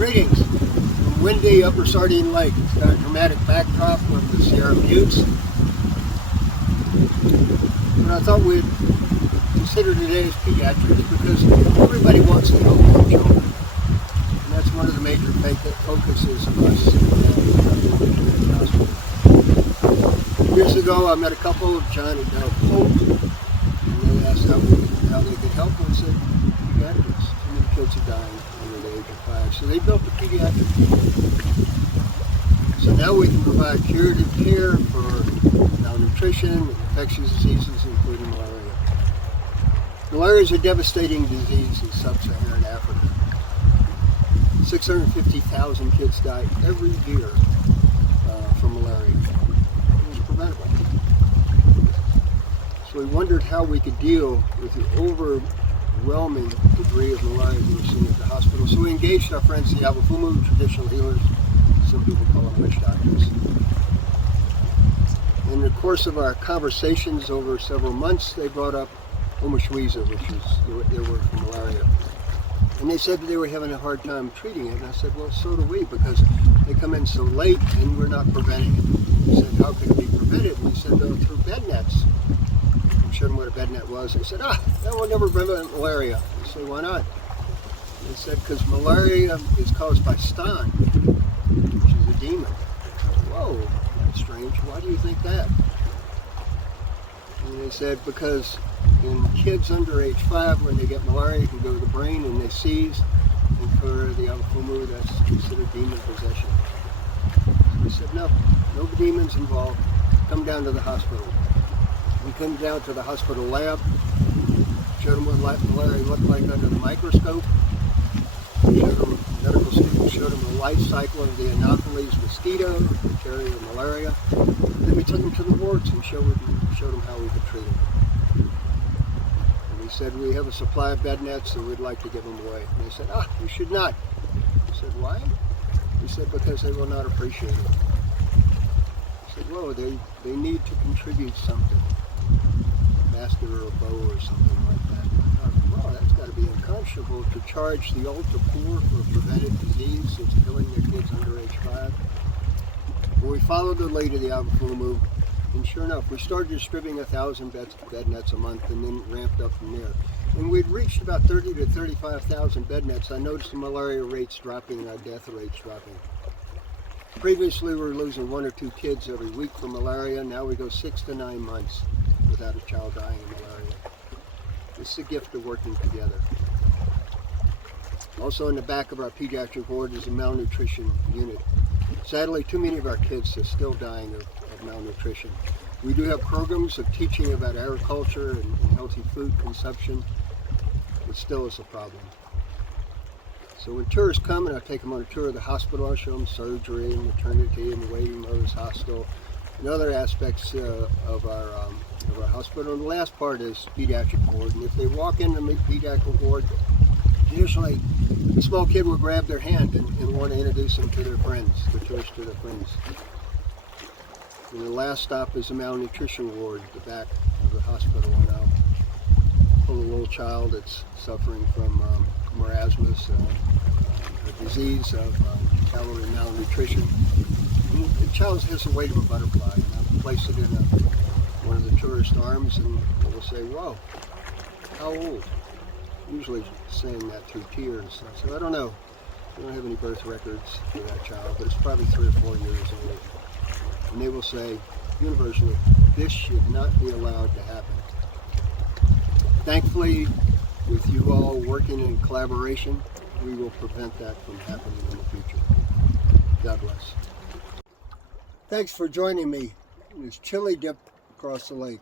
Greetings from Bwindi, Upper Sardine Lake. It's got a dramatic backdrop of the Sierra Buttes. But I thought we'd consider today as pediatrics because everybody wants to help young children. And that's one of the major focuses of us at the hospital. Years ago, I met a couple of John and Dale Hope, and they asked how they could help, and I said, pediatrics. Too many kids are dying under the age of 5. So they built the pediatric clinic. So now we can provide curative care for malnutrition and infectious diseases, including malaria. Malaria is a devastating disease in sub-Saharan Africa. 650,000 kids die every year from malaria. It was preventable. So we wondered how we could deal with the overwhelming degree of malaria we were seeing at the hospital. So we engaged our friends, the omufumu, traditional healers. Some people call them witch doctors. In the course of our conversations over several months, they brought up omufumu, which is their word for malaria. And they said that they were having a hard time treating it. And I said, well, so do we, because they come in so late and we're not preventing it. They said, how can it be prevented? And we said, through bed nets. We showed them what a bed net was. They said, that will never prevent malaria. I said, why not? They said, because malaria is caused by stan, which is a demon. Whoa, that's strange. Why do you think that? And they said, because in kids under age 5, when they get malaria, it can go to the brain and they seize. And for the omufumu, that's considered demon possession. So we said, no demons involved. Come down to the hospital. We came down to the hospital lab, showed them what malaria looked like under the microscope. Medical students showed them the life cycle of the Anopheles mosquito, the carrier of malaria. Then we took them to the wards and showed them how we could treat them. And we said, we have a supply of bed nets, so we'd like to give them away. And they said, you should not. We said, why? We said, because they will not appreciate it. I said, whoa, they need to contribute something. A basket or a bow or something like that. I thought, well, that's got to be unconscionable to charge the ultra poor for a preventive disease that's killing their kids under age 5. Well, we followed the lead of the omufumu, and sure enough, we started distributing 1,000 bed nets a month and then ramped up from there. When we'd reached about 30 to 35,000 bed nets, I noticed the malaria rates dropping and our death rates dropping. Previously, we were losing 1 or 2 kids every week from malaria. Now we go 6 to 9 months without a child dying of malaria. It's the gift of working together. Also in the back of our pediatric ward is a malnutrition unit. Sadly, too many of our kids are still dying of malnutrition. We do have programs of teaching about agriculture and healthy food consumption, but still it's a problem. So when tourists come, and I take them on a tour of the hospital, I show them surgery and maternity and the waiting mother's hospital and other aspects of our hospital. And the last part is pediatric ward. And if they walk into the pediatric ward, usually the small kid will grab their hand and want to introduce them to their friends, the tourists to their friends. And the last stop is the malnutrition ward at the back of the hospital. And I'll pull a little child that's suffering from marasmus, a disease of calorie malnutrition. And the child has the weight of a butterfly, and I'll place it in one of the tourist arms, and they will say, whoa, how old? Usually saying that through tears. I said, I don't know. I don't have any birth records for that child, but it's probably 3 or 4 years old. And they will say, universally, this should not be allowed to happen. Thankfully, with you all working in collaboration, we will prevent that from happening in the future. God bless. Thanks for joining me in this chilly dip across the lake.